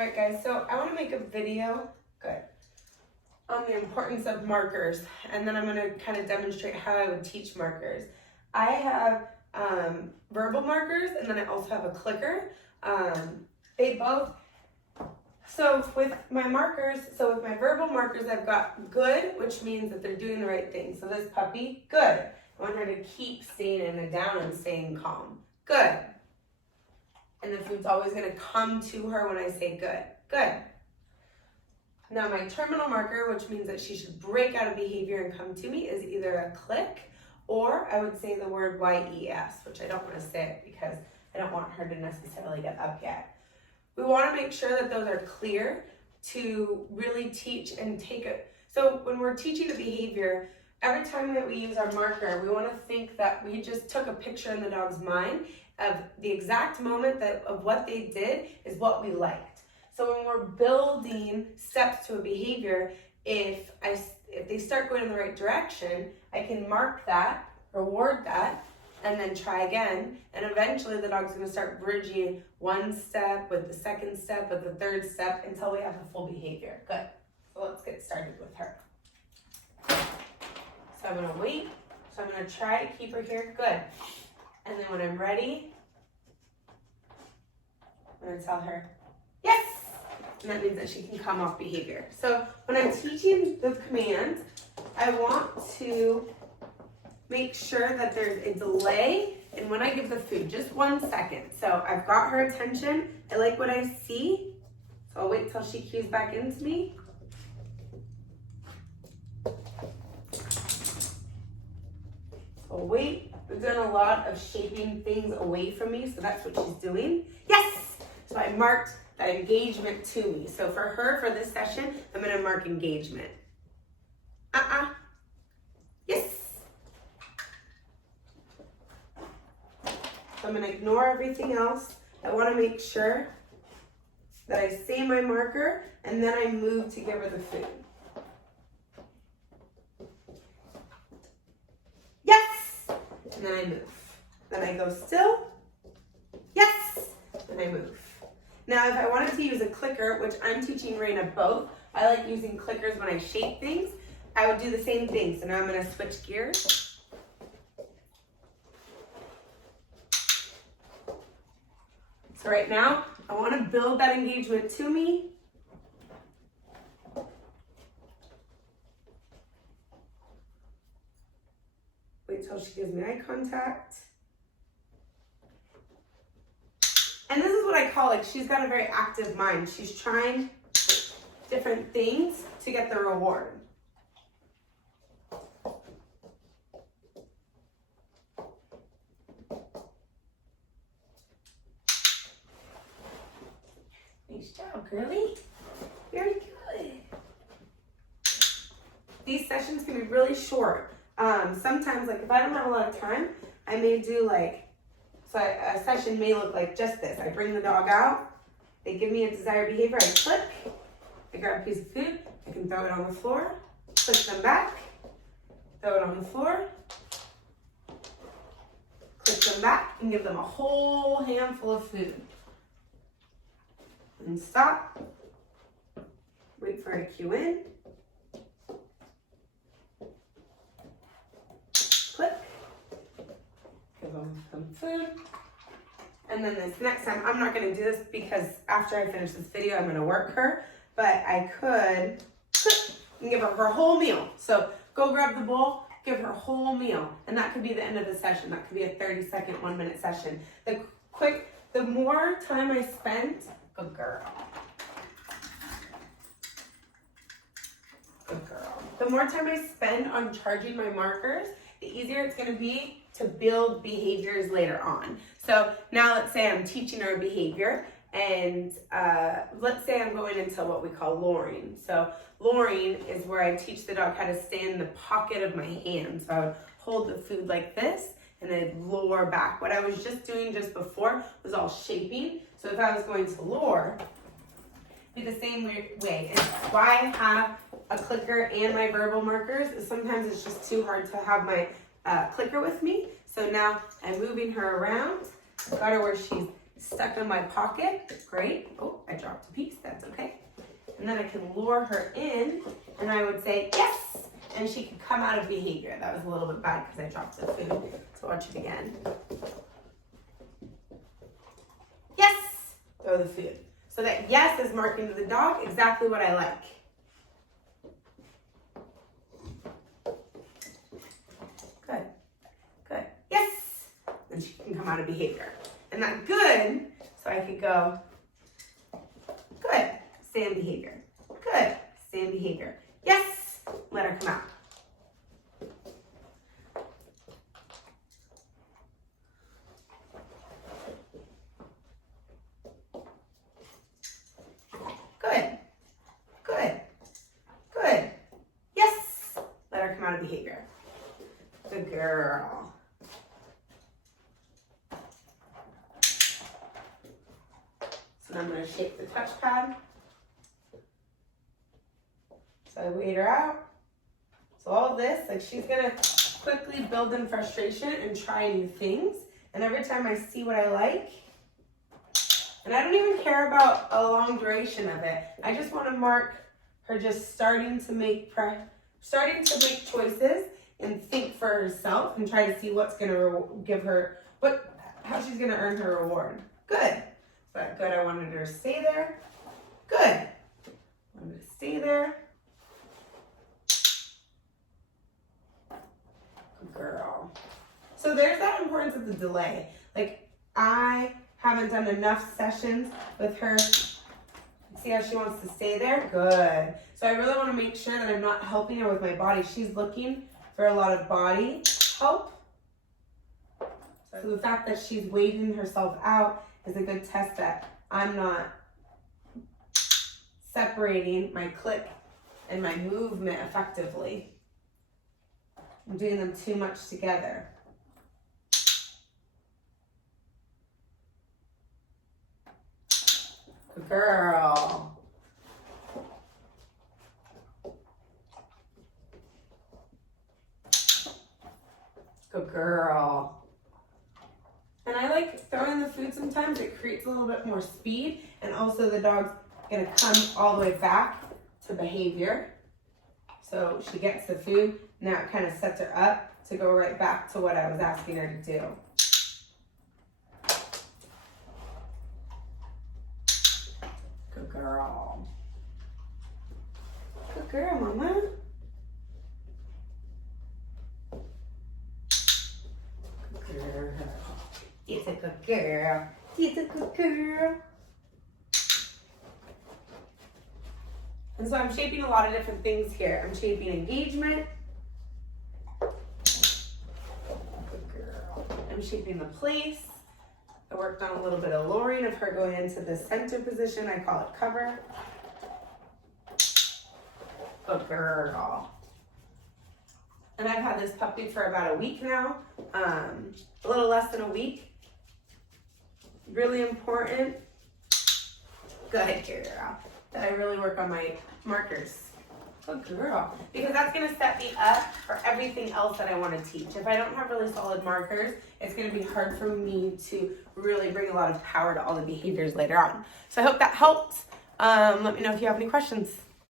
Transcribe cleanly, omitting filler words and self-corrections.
Alright guys, so I want to make a video, on the importance of markers, and then I'm going to kind of demonstrate how I would teach markers. I have verbal markers, and then I also have a clicker. So with my verbal markers, I've got good, which means that they're doing the right thing. So this puppy, good. I want her to keep staying in a down and staying calm. Good. And the food's always going to come to her when I say good. Good. Now my terminal marker, which means that she should break out of behavior and come to me, is either a click or I would say the word YES, which I don't want to say it because I don't want her to necessarily get up yet. We want to make sure that those are clear to really teach and take it. So when we're teaching a behavior, every time that we use our marker, we want to think that we just took a picture in the dog's mind of the exact moment of what they did is what we liked. So when we're building steps to a behavior, if they start going in the right direction, I can mark that, reward that, and then try again. And eventually the dog's going to start bridging one step with the second step with the third step until we have the full behavior. Good. So let's get started with her. So I'm going to wait. So I'm going to try to keep her here. Good. And then when I'm ready, I'm going to tell her, yes! And that means that she can come off behavior. So when I'm teaching the command, I want to make sure that there's a delay in when I give the food, just 1 second. So I've got her attention. I like what I see. So I'll wait till she cues back into me. So wait. We've done a lot of shaping things away from me, so that's what she's doing. Yes! So I marked that engagement to me. So for her, for this session, I'm going to mark engagement. Yes! So I'm going to ignore everything else. I want to make sure that I say my marker, and then I move to give her the food. Yes! And then I move. Then I go still. Yes! And I move. Now, if I wanted to use a clicker, which I'm teaching Raina both, I like using clickers when I shape things, I would do the same thing. So now I'm going to switch gears. So right now, I want to build that engagement to me. Wait till she gives me eye contact. And this is what I call, like, she's got a very active mind. She's trying different things to get the reward. Nice job, girly. Very good. These sessions can be really short. Sometimes, like, if I don't have a lot of time, I may do, like, so a session may look like just this. I bring the dog out, they give me a desired behavior, I click, I grab a piece of food, I can throw it on the floor, click them back, throw it on the floor, click them back, and give them a whole handful of food. And stop, wait for her to cue in, click, give them some food. And then this next time, I'm not going to do this because after I finish this video, I'm going to work her. But I could click and give her her whole meal. So go grab the bowl, give her a whole meal. And that could be the end of the session. That could be a 30-second, 1-minute session. The more time I spent, good girl. Good girl. The more time I spend on charging my markers, the easier it's going to be to build behaviors later on. So now let's say I'm teaching her a behavior, and let's say I'm going into what we call luring. So luring is where I teach the dog how to stay in the pocket of my hand. So I would hold the food like this and then lure back. What I was just doing just before was all shaping. So if I was going to lure, be the same way. And why I have a clicker and my verbal markers is sometimes it's just too hard to have my clicker with me. So now I'm moving her around, got her where she's stuck in my pocket. Great. Oh, I dropped a piece. That's okay. And then I can lure her in, and I would say, yes! And she could come out of behavior. That was a little bit bad because I dropped the food. So watch it again. Yes! Throw the food. So that yes is marking to the dog exactly what I like. Good. Good. Yes! And she can come out of behavior. And that good, so I could go, good, stay in behavior. Good, stay in behavior. Yes! Let her come out. Good. Good. Good. Yes! Let her come out of behavior. Good girl. So now I'm going to shake the touchpad. So I wait her out. So all this, like she's going to quickly build in frustration and try new things. And every time I see what I like, and I don't even care about a long duration of it. I just want to mark her just starting to make choices and think for herself and try to see what's going to give her, how she's going to earn her reward. Good. But good, I wanted her to stay there. Good. I wanted her to stay there. Good girl. So there's that importance of the delay. Like I haven't done enough sessions with her. See how she wants to stay there? Good. So I really want to make sure that I'm not helping her with my body. She's looking for a lot of body help. So the fact that she's waiting herself out is a good test that I'm not separating my click and my movement effectively. I'm doing them too much together. Good girl. Good girl. And I like throwing the food sometimes. It creates a little bit more speed. And also the dog's going to come all the way back to behavior. So she gets the food. Now it kind of sets her up to go right back to what I was asking her to do. Good girl. Good girl, Mama. Good girl. It's a good girl. It's a good girl. And so I'm shaping a lot of different things here. I'm shaping engagement. Good girl. I'm shaping the place. I worked on a little bit of luring of her going into the center position. I call it cover. Good girl. And I've had this puppy for about a week now. A little less than a week. Really important. Good girl. That I really work on my markers. Good girl. Because that's going to set me up for everything else that I want to teach. If I don't have really solid markers, it's going to be hard for me to really bring a lot of power to all the behaviors later on. So I hope that helped. Let me know if you have any questions.